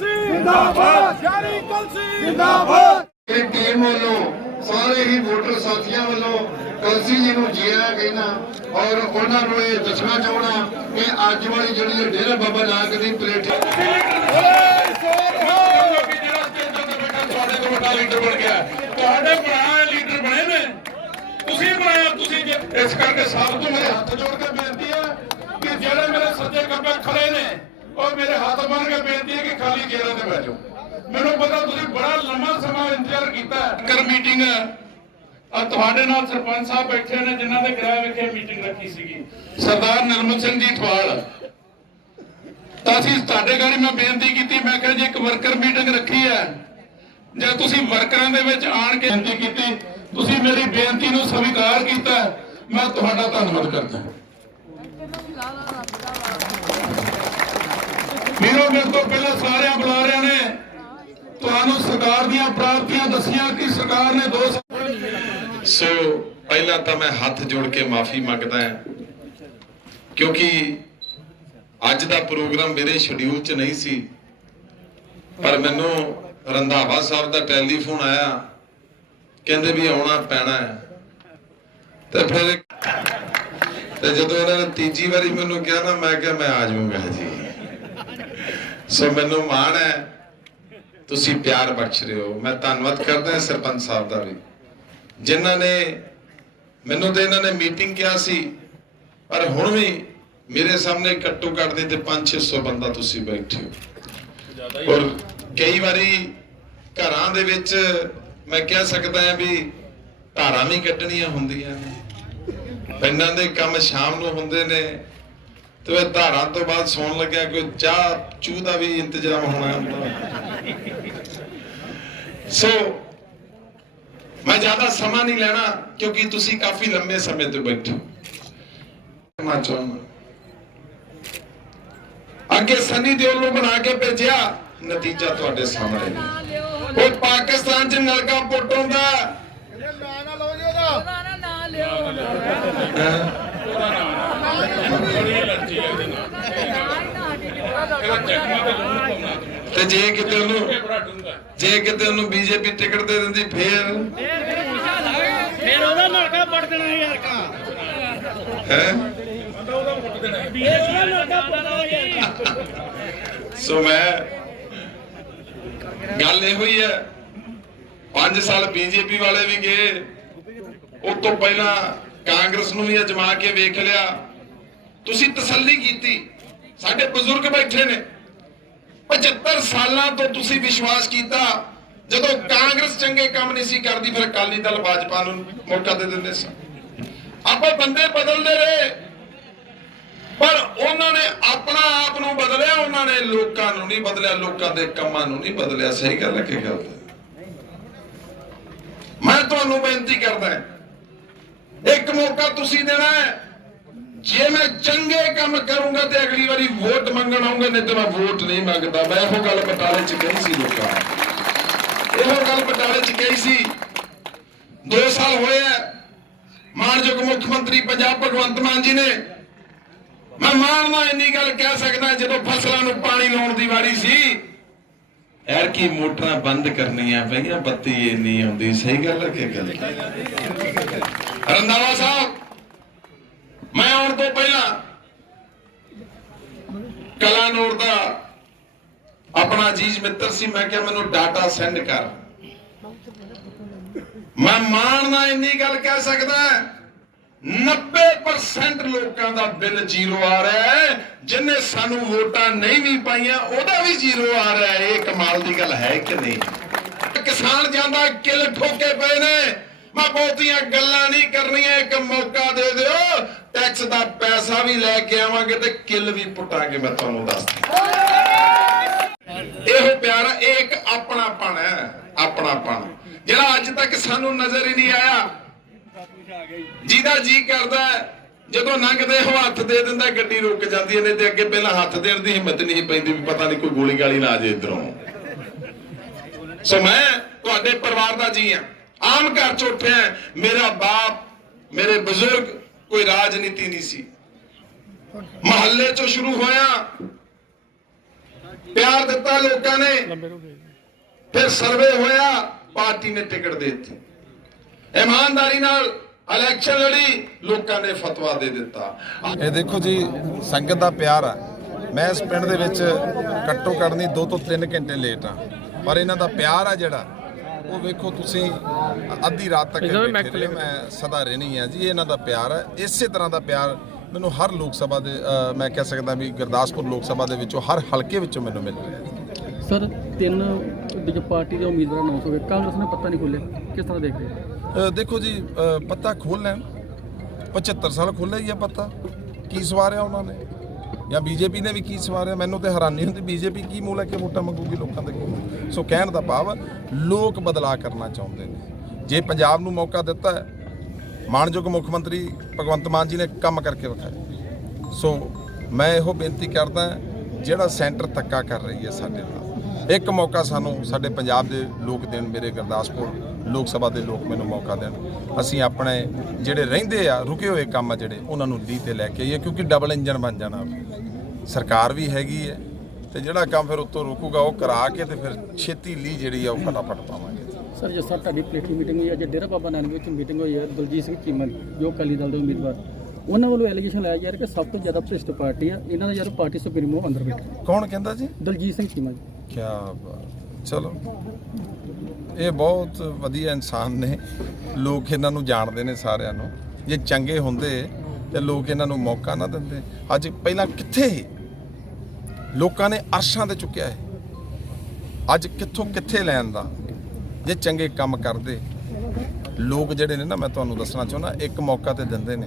ਕਲਸੀ ਜਿੰਦਾਬਾਦ। ਸ਼ਹਿਰੀ ਕਲਸੀ। ਜਿੰਦਾਬਾਦ। ਇਹ ਟੀਮ ਵੱਲੋਂ ਸਾਰੇ ਹੀ ਵੋਟਰ ਸਾਥੀਆਂ ਵੱਲੋਂ ਕਲਸੀ ਜੀ ਨੂੰ ਜੀਆ ਕਹਿਣਾ ਔਰ ਉਹਨਾਂ ਨੂੰ ਇਹ ਦੱਸਣਾ ਚਾਹਣਾ ਕਿ ਅੱਜ ਵਾਲੀ ਜਿਹੜੀ ਡੇਰਾ ਬਾਬਾ ਨਾਨਕ ਦੀ ਪਲੇਟ ਤੁਹਾਡੇ ਤੋਂ ਵੱਡਾ ਲੀਡਰ ਬਣ ਗਿਆ ਤੁਹਾਡੇ ਭਰਾ ਲੀਡਰ ਬਣੇ ਨੇ। ਤੁਸੀਂ ਬਣਾਇਆ ਤੁਸੀਂ ਇਸ ਕਰਕੇ ਸਭ ਤੋਂ ਮੇਰੇ ਹੱਥ ਜੋੜ ਕਿ ਬੰਨ ਕੇ ਬੇਨਤੀ ਹੈ ਕਿ ਖਾਲੀ ਚੇਅਰਾਂ ਤੇ ਬਹਿ ਮੈਨੂੰ ਪਤਾ ਤੁਸੀਂ ਬੜਾ ਲੰਮਾ ਸਮਾਂ ਇੰਤਜ਼ਾਰ ਕੀਤਾ ਕਰ ਮੀਟਿੰਗ ਆ ਤੁਹਾਡੇ ਨਾਲ ਸਰਪੰਚ ਸਾਹਿਬ ਬੈਠੇ ਨੇ, ਜਿਨ੍ਹਾਂ ਦੇ ਗ੍ਰਹਿ ਵਿਖੇ ਮੀਟਿੰਗ ਰੱਖੀ ਸੀਗੀ। ਸਰਦਾਰ ਨਿਰਮਲ ਸਿੰਘ ਜੀ ਠਵਾਲ ਤਾਂ ਅਸੀਂ ਤੁਹਾਡੇ ਗਾੜੀ ਮੈਂ ਬੇਨਤੀ ਕੀਤੀ, ਮੈਂ ਕਿਹਾ ਜੀ ਇੱਕ ਵਰਕਰ ਮੀਟਿੰਗ ਰੱਖੀ ਹੈ, ਜੇ ਤੁਸੀਂ ਵਰਕਰਾਂ ਦੇ ਵਿੱਚ ਆਣ ਕੇ ਬੇਨਤੀ ਕੀਤੀ, ਤੁਸੀਂ ਮੇਰੀ ਬੇਨਤੀ ਨੂੰ ਸਵੀਕਾਰ ਕੀਤਾ, ਮੈਂ ਤੁਹਾਡਾ ਧੰਨਵਾਦ ਕਰਦਾ। ਵੀਰੋ, ਮੇਰੇ ਤੋਂ ਪਹਿਲਾਂ ਸਾਰਿਆਂ ਬੁਲਾਰਿਆਂ ਨੇ ਤੁਹਾਨੂੰ ਸਰਕਾਰ ਦੀਆਂ ਪ੍ਰਾਪਤੀਆਂ ਦੱਸੀਆਂ ਕਿ ਸਰਕਾਰ ਨੇ ਦੋ ਸੋ ਪਹਿਲਾਂ ਤਾਂ ਮੈਂ ਹੱਥ ਜੋੜ ਕੇ ਮਾਫੀ ਮੰਗਦਾ ਹਾਂ, ਕਿਉਂਕਿ ਅੱਜ ਦਾ ਪ੍ਰੋਗਰਾਮ ਮੇਰੇ ਸ਼ਡਿਊਲ 'ਚ ਨਹੀਂ ਸੀ। ਪਰ ਮੈਨੂੰ ਰੰਧਾਵਾ ਸਾਹਿਬ ਦਾ ਟੈਲੀਫੋਨ ਆਇਆ, ਕਹਿੰਦੇ ਵੀ ਆਉਣਾ ਪੈਣਾ ਹੈ। ਤੇ ਫਿਰ ਤੇ ਜਦੋਂ ਇਹਨਾਂ ਨੇ ਤੀਜੀ ਵਾਰੀ ਮੈਨੂੰ ਕਿਹਾ ਨਾ, ਮੈਂ ਕਿਹਾ ਮੈਂ ਆ ਜਾਊਂਗਾ ਜੀ। ਸੋ ਮੈਨੂੰ ਮਾਣ ਹੈ, ਤੁਸੀਂ ਪਿਆਰ ਬਖਸ਼ ਰਹੇ ਹੋ। ਮੈਂ ਧੰਨਵਾਦ ਕਰਦਾ ਸਰਪੰਚ ਸਾਹਿਬ ਦਾ ਵੀ। ਜਿਨ੍ਹਾਂ ਨੇ ਮੈਨੂੰ ਤੇ ਇਹਨਾਂ ਨੇ ਮੀਟਿੰਗ ਕਿਹਾ ਸੀ, ਪਰ ਹੁਣ ਵੀ ਮੇਰੇ ਸਾਹਮਣੇ ਘੱਟੋ ਘੱਟ ਦੇ ਤੇ 5-600 ਬੰਦਾ ਤੁਸੀਂ ਬੈਠੇ ਹੋ। ਔਰ ਕਈ ਵਾਰੀ ਘਰਾਂ ਦੇ ਵਿੱਚ ਮੈਂ ਕਹਿ ਸਕਦਾ ਹਾਂ ਵੀ ਧਾਰਾਂ ਵੀ ਕੱਢਣੀਆਂ ਹੁੰਦੀਆਂ ਨੇ। ਪਿੰਡਾਂ ਦੇ ਕੰਮ ਸ਼ਾਮ ਨੂੰ ਹੁੰਦੇ ਨੇ ਤੇ ਉਹ ਧਾਰਾਂ ਤੋਂ ਬਾਅਦ ਸੌਣ ਲੱਗਿਆ ਕੋਈ ਚਾਹ ਚੂਹ ਦਾ ਵੀ ਇੰਤਜ਼ਾਮ ਹੋਣਾ ਹੁੰਦਾ ਸੋ ਮੈਂ ਜ਼ਿਆਦਾ ਸਮਾਂ ਨਹੀਂ ਲੈਣਾ ਕਿਉਂਕਿ ਤੁਸੀਂ ਕਾਫੀ ਲੰਬੇ ਸਮੇਂ ਤੋਂ ਬੈਠੇ ਹੋ। ਮੈਂ ਚਾਹੁੰਦਾ ਅੱਗੇ ਸਨੀ ਦਿਓਲ ਨੂੰ ਬਣਾ ਕੇ ਭੇਜਿਆ ਨਤੀਜਾ ਤੁਹਾਡੇ ਸਾਹਮਣੇ। ਹੈ। ਉਹ ਪਾਕਿਸਤਾਨ 'ਚ ਨਲਕਾ ਪੁੱਟੋਂ ਦਾ ਉਹਦਾ। ਨਾ ਨਾਂ ਲਿਓ। ਤੇ ਜੇ ਕਿਤੇ ਉਹਨੂੰ ਜੇ ਕਿਤੇ ਉਹਨੂੰ ਬੀਜੇਪੀ ਟਿਕਟ ਦੇ ਦਿੰਦੀ ਫੇਰ? ਫਿਰ ਉਹਦਾ ਨਲਕਾ ਪੜ ਦੇਣਾ ਯਾਰ ਕਾ ਹੈ? ਨਲਕਾ ਯਾਰ ਸੋ ਮੈਂ ਗੱਲ ਇਹੋ ਹੀ ਹੈ 5 ਸਾਲ ਬੀਜੇਪੀ ਵਾਲੇ ਵੀ ਗਏ ਉਸ ਤੋਂ ਪਹਿਲਾਂ ਕਾਂਗਰਸ ਨੂੰ ਵੀ ਅਜਮਾ ਕੇ ਵੇਖ ਲਿਆ। ਤੁਸੀਂ ਤਸੱਲੀ ਕੀਤੀ। ਸਾਡੇ ਬਜ਼ੁਰਗ ਬੈਠੇ ਨੇ। 75 ਸਾਲਾਂ ਤੋਂ ਤੁਸੀਂ ਵਿਸ਼ਵਾਸ ਕੀਤਾ। ਜਦੋਂ ਕਾਂਗਰਸ ਚੰਗੇ ਕੰਮ ਨਹੀਂ ਸੀ ਕਰਦੀ, ਫਿਰ ਅਕਾਲੀ ਦਲ ਭਾਜਪਾ ਨੂੰ ਮੌਕਾ ਦੇ ਦਿੰਦੇ ਸਨ ਆਪਾਂ ਬੰਦੇ ਬਦਲਦੇ ਰਹੇ। ਪਰ ਉਹਨਾਂ ਨੇ ਆਪਣਾ ਆਪ ਨੂੰ ਬਦਲਿਆ। ਉਹਨਾਂ ਨੇ ਲੋਕਾਂ ਨੂੰ ਨਹੀਂ ਬਦਲਿਆ। ਲੋਕਾਂ ਦੇ ਕੰਮਾਂ ਨੂੰ ਨਹੀਂ ਬਦਲਿਆ। ਸਹੀ ਗੱਲ ਹੈ ਕਿ ਗਲਤ ਮੈਂ ਤੁਹਾਨੂੰ ਬੇਨਤੀ ਕਰਦਾ ਹਾਂ। ਇੱਕ ਮੌਕਾ ਤੁਸੀਂ ਦੇਣਾ ਹੈ। ਜੇ ਮੈਂ ਚੰਗੇ ਕੰਮ ਕਰੂੰਗਾ ਤੇ ਅਗਲੀ ਵਾਰੀ ਵੋਟ ਮੰਗਣ ਆਉਂਗਾ ਨਹੀਂ ਤੇ ਮੈਂ ਵੋਟ ਨਹੀਂ ਮੰਗਦਾ। ਮੈਂ ਇਹੋ ਗੱਲ ਬਟਾਲੇ ਚ ਕਹੀ ਸੀ ਲੋਕਾਂ ਇਹੋ ਗੱਲ ਬਟਾਲੇ ਚ ਕਹੀ ਸੀ। 2 ਸਾਲ ਹੋਏ ਆ। ਮਾਨਯੋਗ ਮੁੱਖ ਮੰਤਰੀ ਪੰਜਾਬ ਭਗਵੰਤ ਮਾਨ ਜੀ ਨੇ। ਮੈਂ ਮਾਣਨਾ ਇੰਨੀ ਗੱਲ ਕਹਿ ਸਕਦਾ ਜਦੋਂ ਫਸਲਾਂ ਨੂੰ ਪਾਣੀ ਲਾਉਣ ਦੀ ਵਾਰੀ ਸੀ। ਐਰ ਕੀ ਮੋਟਰਾਂ ਬੰਦ ਕਰਨੀਆਂ ਪਈਆਂ, ਬੱਤੀ ਇੰਨੀ ਆਉਂਦੀ। ਸਹੀ ਗੱਲ ਹੈ ਕਿ ਗੱਲ ਰੰਦਾਵਾ ਸਾਹਿਬ, ਮੈਂ ਆਉਣ ਤੋਂ ਪਹਿਲਾਂ ਕਲਾਨੌਰ ਦਾ ਆਪਣਾ ਅਜੀਜ਼ ਮਿੱਤਰ ਸੀ, ਮੈਂ ਕਿਹਾ ਮੈਨੂੰ ਡਾਟਾ ਸੈਂਡ ਕਰ। ਮੈਂ ਮਾਣਨਾ ਇੰਨੀ ਗੱਲ ਕਹਿ ਸਕਦਾ 90% ਲੋਕਾਂ ਦਾ ਬਿੱਲ ਜ਼ੀਰੋ ਆ ਰਿਹਾ ਹੈ, ਜਿਨੇ ਸਾਨੂੰ ਵੋਟਾਂ ਨਹੀਂ ਵੀ ਪਾਈਆਂ, ਉਹਦਾ ਵੀ ਜ਼ੀਰੋ ਆ ਰਿਹਾ ਹੈ। ਇਹ ਕਮਾਲ ਦੀ ਗੱਲ ਹੈ ਕਿ ਨਹੀਂ? ਕਿਸਾਨ ਜਾਂਦਾ ਕਿੱਲ ਠੋਕੇ ਪਏ ਨੇ। ਮੈਂ ਬਹੁਤੀਆਂ ਗੱਲਾਂ ਨਹੀਂ ਕਰਨੀਆਂ, ਇੱਕ ਮੌਕਾ ਦੇ ਦਿਓ। ਟੈਕਸ ਦਾ ਪੈਸਾ ਵੀ ਲੈ ਕੇ ਆਵਾਂਗੇ ਤੇ ਕਿੱਲ ਵੀ ਪੁੱਟਾਂਗੇ, ਮੈਂ ਤੁਹਾਨੂੰ ਦੱਸ ਇਹੋ ਪਿਆਰਾ, ਇਹ ਇੱਕ ਆਪਣਾਪਣ ਹੈ, ਆਪਣਾਪਣ। ਜਿਹੜਾ ਅੱਜ ਤੱਕ ਸਾਨੂੰ ਨਜ਼ਰ ਹੀ ਨਹੀਂ ਆਇਆ। ਜਿਹਦਾ ਜੀ ਕਰਦਾ ਜਦੋਂ ਲੰਘਦੇ ਹੋ ਹੱਥ ਦੇ ਦਿੰਦਾ, ਗੱਡੀ ਰੁਕ ਜਾਂਦੀ ਹੈ, ਨਹੀਂ ਤੇ ਅੱਗੇ ਪਹਿਲਾਂ ਹੱਥ ਦੇਣ ਦੀ ਹਿੰਮਤ ਨਹੀਂ ਪੈਂਦੀ ਵੀ ਪਤਾ ਨਹੀਂ ਕੋਈ ਗੋਲੀ ਗਾਲੀ ਨਾ ਆ ਜੇ ਇਧਰੋਂ। ਸੋ ਮੈਂ ਤੁਹਾਡੇ ਪਰਿਵਾਰ ਦਾ ਜੀ ਹਾਂ। ਆਮ ਘਰ ਚ ਉੱਠਿਆ ਮੇਰਾ ਬਾਪ, ਮੇਰੇ ਬਜ਼ੁਰਗ, ਕੋਈ ਰਾਜਨੀਤੀ ਨਹੀਂ ਸੀ। ਮਹੱਲੇ ਚੋਂ ਸ਼ੁਰੂ ਹੋਇਆ। ਪਿਆਰ ਦਿੱਤਾ ਲੋਕਾਂ ਨੇ। ਫਿਰ ਸਰਵੇ ਹੋਇਆ, ਪਾਰਟੀ ਨੇ ਟਿਕਟ ਦੇ ਦਿੱਤੀ। ਇਮਾਨਦਾਰੀ ਨਾਲ ਇਲੈਕਸ਼ਨ ਲੜੀ, ਲੋਕਾਂ ਨੇ ਫਤਵਾ ਦੇ ਦਿੱਤਾ। ਇਹ ਦੇਖੋ ਜੀ, ਸੰਗਤ ਦਾ ਪਿਆਰ ਆ। ਮੈਂ ਇਸ ਪਿੰਡ ਦੇ ਵਿੱਚ ਘੱਟੋ ਘੱਟ ਨਹੀਂ 2 ਤੋਂ 3 ਘੰਟੇ ਲੇਟ ਆ। ਪਰ ਇਹਨਾਂ ਦਾ ਪਿਆਰ ਆ ਜਿਹੜਾ ਉਹ ਵੇਖੋ ਤੁਸੀਂ ਅੱਧੀ ਰਾਤ ਤੱਕ ਬੈਠੇ ਰਹੇ ਮੈਂ ਸਦਾ ਰਹਿਣੀ ਆ ਜੀ ਇਹ ਇਹਨਾਂ ਦਾ ਪਿਆਰ ਹੈ। ਇਸੇ ਤਰ੍ਹਾਂ ਦਾ ਪਿਆਰ ਮੈਨੂੰ ਹਰ ਲੋਕ ਸਭਾ ਦੇ ਮੈਂ ਕਹਿ ਸਕਦਾ ਵੀ ਗੁਰਦਾਸਪੁਰ ਲੋਕ ਸਭਾ ਦੇ ਵਿੱਚੋਂ ਹਰ ਹਲਕੇ ਵਿੱਚੋਂ ਮੈਨੂੰ ਮਿਲ ਰਿਹਾ ਸਰ ਤਿੰਨ ਜੋ ਪਾਰਟੀ ਦੇ ਉਮੀਦਵਾਰ ਅਨਾਉਂਸ ਹੋ ਗਏ ਕਾਂਗਰਸ ਨੇ ਪੱਤਾ ਨਹੀਂ ਖੋਲ੍ਹਿਆ ਕਿਸ ਤਰ੍ਹਾਂ ਦੇਖ ਰਹੇ ਹੋ? ਅ, ਦੇਖੋ ਜੀ ਪੱਤਾ ਖੋਲ ਲੈਣ। 75 ਸਾਲ ਖੋਲ੍ਹਿਆ ਹੀ ਆ ਪੱਤਾ। ਕੀ ਸਵਾਰਿਆ ਉਹਨਾਂ ਨੇ? ਜਾਂ ਬੀਜੇਪੀ ਨੇ ਵੀ ਕੀ ਸਵਾਰਿਆ? ਮੈਨੂੰ ਤੇ ਹੈਰਾਨੀ ਹੁੰਦੀ, ਬੀਜੇਪੀ ਕੀ ਮੂੰਹ ਲੈ ਕੇ ਵੋਟਾਂ ਮੰਗੂਗੀ ਲੋਕਾਂ ਦੇ ਕੋਲ? ਸੋ ਕਹਿਣ ਦਾ ਭਾਵ, ਲੋਕ ਬਦਲਾਅ ਕਰਨਾ ਚਾਹੁੰਦੇ ਨੇ। ਜੇ ਪੰਜਾਬ ਨੂੰ ਮੌਕਾ ਦਿੱਤਾ ਹੈ ਮਾਨਯੋਗ ਮੁੱਖ ਮੰਤਰੀ ਭਗਵੰਤ ਮਾਨ ਜੀ ਨੇ ਕੰਮ ਕਰਕੇ ਵਿਖਾਇਆ। ਸੋ ਮੈਂ ਇਹੋ ਬੇਨਤੀ ਕਰਦਾ, ਜਿਹੜਾ ਸੈਂਟਰ ਧੱਕਾ ਕਰ ਰਹੀ ਹੈ ਸਾਡੇ ਨਾਲ ਇੱਕ ਮੌਕਾ ਸਾਨੂੰ ਸਾਡੇ ਪੰਜਾਬ ਦੇ ਲੋਕ ਦੇਣ ਮੇਰੇ ਗੁਰਦਾਸਪੁਰ ਲੋਕ ਸਭਾ ਦੇ ਲੋਕ ਮੈਨੂੰ ਮੌਕਾ ਦੇਣ। ਅਸੀਂ ਆਪਣੇ ਜਿਹੜੇ ਰਹਿੰਦੇ ਆ ਰੁਕੇ ਹੋਏ ਕੰਮ ਆ ਜਿਹੜੇ ਉਹਨਾਂ ਨੂੰ ਲੀਹ ਤੇ ਲੈ ਕੇ ਆਈਏ ਕਿਉਂਕਿ ਡਬਲ ਇੰਜਨ ਬਣ ਜਾਣਾ ਸਰਕਾਰ ਵੀ ਹੈਗੀ ਹੈ ਤੇ ਜਿਹੜਾ ਕੰਮ ਫਿਰ ਉੱਤੋਂ ਰੁਕੂਗਾ ਉਹ ਕਰਾ ਕੇ ਤੇ ਫਿਰ ਛੇਤੀ ਲੀਹ ਜਿਹੜੀ ਆ ਉਹ ਫਟਾਫਟ ਪਾਵਾਂਗੇ। ਸਰ ਜਿਸ ਤਰ੍ਹਾਂ ਤੁਹਾਡੀ ਪਲੇਟੀ ਮੀਟਿੰਗ ਹੋਈ ਹੈ ਅੱਜ ਡੇਰਾ ਬਾਬਾ ਨਾਨਕ ਵਿੱਚ ਮੀਟਿੰਗ ਹੋਈ ਹੈ ਦਲਜੀਤ ਸਿੰਘ ਚੀਮਾ ਦੀ ਜੋ ਅਕਾਲੀ ਦਲ ਦੇ ਉਮੀਦਵਾਰ ਉਹਨਾਂ ਵੱਲੋਂ ਐਲੀਗੇਸ਼ਨ ਲਾਇਆ ਜਾ ਰਿਹਾ ਕਿ ਸਭ ਤੋਂ ਜ਼ਿਆਦਾ ਭ੍ਰਿਸ਼ਟ ਪਾਰਟੀ ਆ ਇਹਨਾਂ ਦਾ ਯਾਰ ਪਾਰਟੀ ਸੁਪਰੀਮੋ ਅੰਦਰ ਬੈਠਾ। ਕੌਣ ਕਹਿੰਦਾ ਜੀ? ਦਲਜੀਤ ਸਿੰਘ ਚੀਮਾ ਜੀ ਕਿਆ ਚਲੋ। ਇਹ ਬਹੁਤ ਵਧੀਆ ਇਨਸਾਨ ਨੇ। ਲੋਕ ਇਹਨਾਂ ਨੂੰ ਜਾਣਦੇ ਨੇ ਸਾਰਿਆਂ ਨੂੰ। ਜੇ ਚੰਗੇ ਹੁੰਦੇ, ਤੇ ਲੋਕ ਇਹਨਾਂ ਨੂੰ ਮੌਕਾ ਨਾ ਦਿੰਦੇ। ਅੱਜ ਪਹਿਲਾਂ ਕਿੱਥੇ ਸੀ? ਲੋਕਾਂ ਨੇ ਅਰਸ਼ਾਂ ਤੇ ਚੁੱਕਿਆ ਹੈ। ਅੱਜ ਕਿੱਥੋਂ ਕਿੱਥੇ ਲੈਣ ਦਾ? ਜੇ ਚੰਗੇ ਕੰਮ ਕਰਦੇ। ਲੋਕ ਜਿਹੜੇ ਨੇ ਨਾ, ਮੈਂ ਤੁਹਾਨੂੰ ਦੱਸਣਾ ਚਾਹੁੰਦਾ, ਇੱਕ ਮੌਕਾ ਤੇ ਦਿੰਦੇ ਨੇ।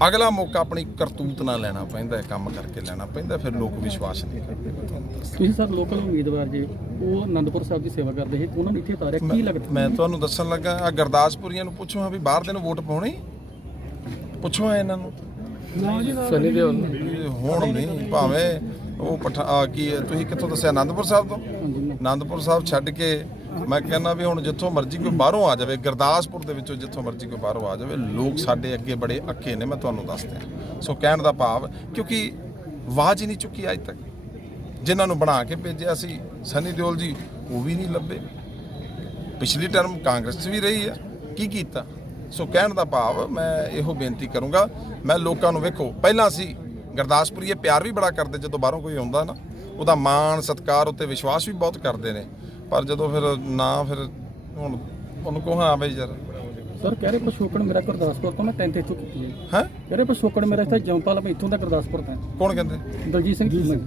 ਅਗਲਾ ਮੌਕਾ ਆਪਣੀ ਕਰਤੂਤ ਨਾਲ ਲੈਣਾ ਪੈਂਦਾ ਹੈ ਕੰਮ ਕਰਕੇ ਲੈਣਾ ਪੈਂਦਾ ਫਿਰ ਲੋਕ ਵਿਸ਼ਵਾਸ ਨਹੀਂ ਕਰਦੇ। ਤੁਸੀਂ ਸਰ ਲੋਕਲ ਉਮੀਦਵਾਰ ਜੀ ਉਹ ਆਨੰਦਪੁਰ ਸਾਹਿਬ ਦੀ ਸੇਵਾ ਕਰਦੇ ਸੀ ਉਹਨਾਂ ਨੂੰ ਇੱਥੇ ਉਤਾਰਿਆ ਕੀ ਲੱਗਦਾ? ਮੈਂ ਤੁਹਾਨੂੰ ਦੱਸਣ ਲੱਗਾ ਆ ਗੁਰਦਾਸਪੁਰੀਆਂ ਨੂੰ ਪੁੱਛੋ ਹਾਂ ਵੀ ਬਾਹਰ ਦੇ ਨੂੰ ਵੋਟ ਪਾਉਣੀ? ਪੁੱਛੋ ਆ ਇਹਨਾਂ ਨੂੰ। ਸਨੀ ਇਹ ਹੁਣ ਨਹੀਂ ਭਾਵੇਂ ਉਹ ਪਠਾ ਆ ਕੀ ਤੁਸੀਂ ਕਿੱਥੋਂ ਦੱਸਿਆ ਆਨੰਦਪੁਰ ਸਾਹਿਬ ਤੋਂ? ਆਨੰਦਪੁਰ ਸਾਹਿਬ ਛੱਡ ਕੇ ਮੈਂ ਕਹਿੰਦਾ ਵੀ ਹੁਣ ਜਿੱਥੋਂ ਮਰਜ਼ੀ ਕੋਈ ਬਾਹਰੋਂ ਆ ਜਾਵੇ, ਗੁਰਦਾਸਪੁਰ ਦੇ ਵਿੱਚੋਂ ਜਿੱਥੋਂ ਮਰਜ਼ੀ ਕੋਈ ਬਾਹਰੋਂ ਆ ਜਾਵੇ, ਲੋਕ ਸਾਡੇ ਅੱਗੇ ਬੜੇ ਅੱਕੇ ਨੇ, ਮੈਂ ਤੁਹਾਨੂੰ ਦੱਸ ਸੋ ਕਹਿਣ ਦਾ ਭਾਵ, ਕਿਉਂਕਿ ਆਵਾਜ਼ ਹੀ ਨਹੀਂ ਚੁੱਕੀ ਅੱਜ ਤੱਕ। ਜਿਨ੍ਹਾਂ ਨੂੰ ਬਣਾ ਕੇ ਭੇਜਿਆ ਸੀ ਸਨੀ ਦਿਓਲ ਜੀ, ਉਹ ਵੀ ਨਹੀਂ ਲੱਭੇ। ਪਿਛਲੀ ਟਰਮ ਕਾਂਗਰਸ 'ਚ ਵੀ ਰਹੀ ਹੈ ਕੀ ਕੀਤਾ? ਸੋ ਕਹਿਣ ਦਾ ਭਾਵ, ਮੈਂ ਇਹੋ ਬੇਨਤੀ ਕਰੂੰਗਾ, ਮੈਂ ਲੋਕਾਂ ਨੂੰ ਵੇਖੋ, ਪਹਿਲਾਂ ਸੀ ਗੁਰਦਾਸਪੁਰੀਏ ਪਿਆਰ ਵੀ ਬੜਾ ਕਰਦੇ ਜਦੋਂ ਬਾਹਰੋਂ ਕੋਈ ਆਉਂਦਾ ਨਾ, ਉਹਦਾ ਮਾਣ, ਸਤਿਕਾਰ, ਉੱਤੇ ਵਿਸ਼ਵਾਸ ਵੀ ਬਹੁਤ ਕਰਦੇ ਨੇ। ਪਰ ਜਦੋਂ ਫਿਰ ਨਾ ਫਿਰ ਹੁਣ ਉਹਨੂੰ ਕਹੋ ਹਾਂ ਬਈ ਯਾਰ। ਸਰ ਕਹਿ ਰਹੇ ਪਸ਼ੋਕਣ ਮੇਰਾ ਗੁਰਦਾਸਪੁਰ ਤੋਂ ਮੈਂ 10 ਇੱਥੋਂ ਕੀਤੀ ਹੈ। ਹੈ? ਕਹਿ ਰਹੇ ਪਸ਼ੋਕਣ ਮੇਰਾ ਇੱਥੇ ਜੰਪਾਲ ਮੈਂ ਇੱਥੋਂ ਦਾ ਗੁਰਦਾਸਪੁਰ ਤੋਂ ਹਾਂ। ਕੌਣ ਕਹਿੰਦੇ? ਦਲਜੀਤ ਸਿੰਘ ਚੀਮਾ ਜੀ।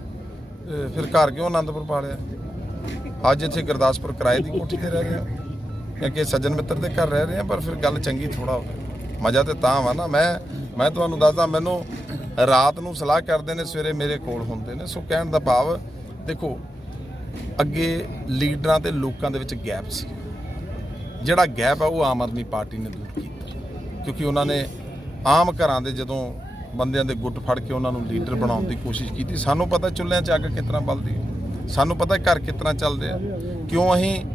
ਇਹ ਫਿਰ ਘਰ ਕਿਉਂ ਆਨੰਦਪੁਰ ਪਾ ਲਿਆ ਅੱਜ ਇੱਥੇ ਗੁਰਦਾਸਪੁਰ ਕਿਰਾਏ ਦੀ ਕੋਠੀ ਤੇ ਰਹਿ ਰਹੇ। ਹਾਂ ਕਿਉਂਕਿ ਸੱਜਣ ਮਿੱਤਰ ਦੇ ਘਰ ਰਹਿ ਰਹੇ ਹਾਂ ਪਰ ਫਿਰ ਗੱਲ ਚੰਗੀ ਥੋੜਾ ਹੋ ਗਈ। ਮਜ਼ਾ ਤੇ ਤਾਂ ਵਾ ਨਾ। ਮੈਂ ਮੈਂ ਤੁਹਾਨੂੰ ਦੱਸਦਾ ਮੈਨੂੰ ਰਾਤ ਨੂੰ ਸਲਾਹ ਕਰਦੇ ਨੇ ਸਵੇਰੇ ਮੇਰੇ ਕੋਲ ਹੁੰਦੇ ਨੇ। ਸੋ ਕਹਿਣ ਦਾ ਭਾਵ ਦੇਖੋ ਅੱਗੇ ਲੀਡਰਾਂ ਤੇ ਲੋਕਾਂ ਦੇ ਵਿੱਚ ਗੈਪ ਸੀ। ਜਿਹੜਾ ਗੈਪ ਆ, ਉਹ ਆਮ ਆਦਮੀ ਪਾਰਟੀ ਨੇ ਦੂਰ ਕੀਤਾ। ਕਿਉਂਕਿ ਉਹਨਾਂ ਨੇ ਆਮ ਘਰਾਂ ਦੇ ਜਦੋਂ ਬੰਦਿਆਂ ਦੇ ਗੁੱਟ ਫੜ ਕੇ ਉਹਨਾਂ ਨੂੰ ਲੀਡਰ ਬਣਾਉਣ ਦੀ ਕੋਸ਼ਿਸ਼ ਕੀਤੀ, ਸਾਨੂੰ ਪਤਾ ਚੁੱਲ੍ਹਿਆਂ 'ਚ ਅੱਗ ਕਿਸ ਤਰ੍ਹਾਂ ਬਲਦੀ ਹੈ। ਸਾਨੂੰ ਪਤਾ ਘਰ ਕਿਸ ਤਰ੍ਹਾਂ ਚੱਲਦੇ ਆ। ਕਿਉਂ ਅਸੀਂ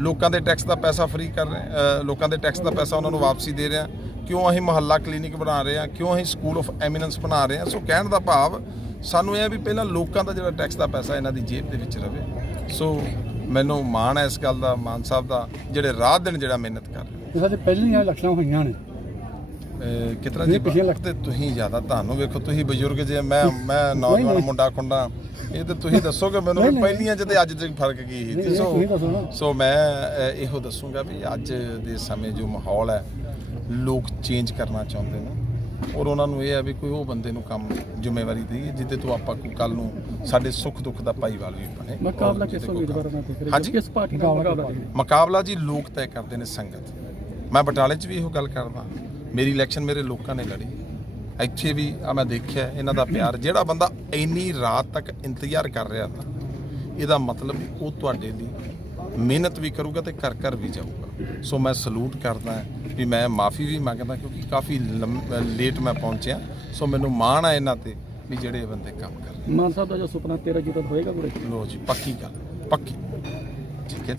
ਲੋਕਾਂ ਦੇ ਟੈਕਸ ਦਾ ਪੈਸਾ ਫ੍ਰੀ ਕਰ ਰਹੇ ਲੋਕਾਂ ਦੇ ਟੈਕਸ ਦਾ ਪੈਸਾ ਉਹਨਾਂ ਨੂੰ ਵਾਪਸੀ ਦੇ ਰਹੇ ਹਾਂ? ਕਿਉਂ ਅਸੀਂ ਮੁਹੱਲਾ ਕਲੀਨਿਕ ਬਣਾ ਰਹੇ ਹਾਂ? ਕਿਉਂ ਅਸੀਂ ਸਕੂਲ ਆਫ ਐਮੀਨੈਂਸ ਬਣਾ ਰਹੇ ਹਾਂ? ਸੋ ਕਹਿਣ ਦਾ ਭਾਵ ਸਾਨੂੰ ਇਹ ਆ ਵੀ ਪਹਿਲਾਂ ਲੋਕਾਂ ਦਾ ਜਿਹੜਾ ਟੈਕਸ ਦਾ ਪੈਸਾ ਇਹਨਾਂ ਦੀ ਜੇਬ ਦੇ ਵਿੱਚ ਰਵੇ। ਸੋ ਮੈਨੂੰ ਮਾਣ ਹੈ ਇਸ ਗੱਲ ਦਾ ਮਾਨ ਸਾਹਿਬ ਦਾ ਜਿਹੜੇ ਰਾਤ ਦਿਨ ਜਿਹੜਾ ਮਿਹਨਤ ਕਰ ਰਹੇ ਇਹਨਾਂ ਦੇ ਪਹਿਲੀਆਂ ਇਲੈਕਸ਼ਨਾਂ ਹੋਈਆਂ ਨੇ। ਕਿਤਨਾ ਜੀ ਪਿਛਲੇ ਲੱਖ- ਤੇ ਤੁਸੀਂ ਜ਼ਿਆਦਾ ਤੁਹਾਨੂੰ ਵੇਖੋ ਤੁਸੀਂ ਬਜ਼ੁਰਗ ਜੇ ਮੈਂ ਮੈਂ ਨੌਜਵਾਨ ਮੁੰਡਾ ਖੁੰਡਾ ਇਹ ਤੇ ਤੁਸੀਂ ਦੱਸੋਗੇ ਮੈਨੂੰ ਵੀ ਪਹਿਲੀਆਂ ਚ ਤੇ ਅੱਜ ਚ ਫ਼ਰਕ ਕੀ ਸੀ ਸੋ। ਸੋ ਮੈਂ ਇਹੋ ਦੱਸੂਗਾ ਵੀ ਅੱਜ ਦੇ ਸਮੇਂ ਜੋ ਮਾਹੌਲ ਹੈ ਲੋਕ ਚੇਂਜ ਕਰਨਾ ਚਾਹੁੰਦੇ ਨੇ। ਔਰ ਉਹਨਾਂ ਨੂੰ ਇਹ ਹੈ ਵੀ ਕੋਈ ਉਹ ਬੰਦੇ ਨੂੰ ਕੰਮ ਜ਼ਿੰਮੇਵਾਰੀ ਦੇਈਏ ਜਿੱਦੇ ਤੋਂ ਆਪਾਂ ਕੋਈ ਕੱਲ ਨੂੰ ਸਾਡੇ ਸੁੱਖ ਦੁੱਖ ਦਾ ਭਾਈਵਾਲ ਵੀ ਬਣੇ ਮੁਕਾਬਲਾ ਔਰ ਕਿਸ ਜਿਹਦੇ ਕੋਲ ਉਮੀਦਵਾਰ ਨਾਲ ਦੇਖ ਰਹੇ ਹਾਂਜੀ। ਹੋ ਕਿਸ ਪਾਰਟੀ ਨਾਲ ਮੁਕਾਬਲਾ ਦੇਖ ਰਹੇ ਹੋ? ਮੁਕਾਬਲਾ ਜੀ ਲੋਕ ਤੈਅ ਕਰਦੇ ਨੇ ਸੰਗਤ। ਮੈਂ ਬਟਾਲੇ 'ਚ ਵੀ ਇਹੋ ਗੱਲ ਕਰਦਾ। ਮੇਰੀ ਇਲੈਕਸ਼ਨ ਮੇਰੇ ਲੋਕਾਂ ਨੇ ਲੜੀ। ਇੱਥੇ ਵੀ ਆ ਮੈਂ ਦੇਖਿਆ ਇਹਨਾਂ ਦਾ ਪਿਆਰ ਜਿਹੜਾ ਬੰਦਾ ਇੰਨੀ ਰਾਤ ਤੱਕ ਇੰਤਜ਼ਾਰ ਕਰ ਰਿਹਾ ਨਾ ਇਹਦਾ ਮਤਲਬ ਉਹ ਤੁਹਾਡੇ ਲਈ ਮਿਹਨਤ ਵੀ ਕਰੂਗਾ ਤੇ ਘਰ ਘਰ ਵੀ ਜਾਊਗਾ। ਸੋ ਮੈਂ ਸਲੂਟ ਕਰਦਾ ਵੀ ਮੈਂ ਮਾਫੀ ਵੀ ਮੰਗਦਾ ਕਿਉਂਕਿ ਕਾਫੀ ਲੇਟ ਮੈਂ ਪਹੁੰਚਿਆ। ਸੋ ਮੈਨੂੰ ਮਾਣ ਆ ਇਹਨਾਂ ਤੇ ਵੀ ਜਿਹੜੇ ਇਹ ਬੰਦੇ ਕੰਮ ਕਰ ਰਹੇ ਮਾਨ ਸਾਹਿਬ ਦਾ ਜੋ ਸੁਪਨਾ 13 ਜੁੱਤ ਹੋਏਗਾ ਪੂਰੇ। ਲੋ ਜੀ ਪੱਕੀ ਗੱਲ ਪੱਕੀ। ਠੀਕ ਹੈ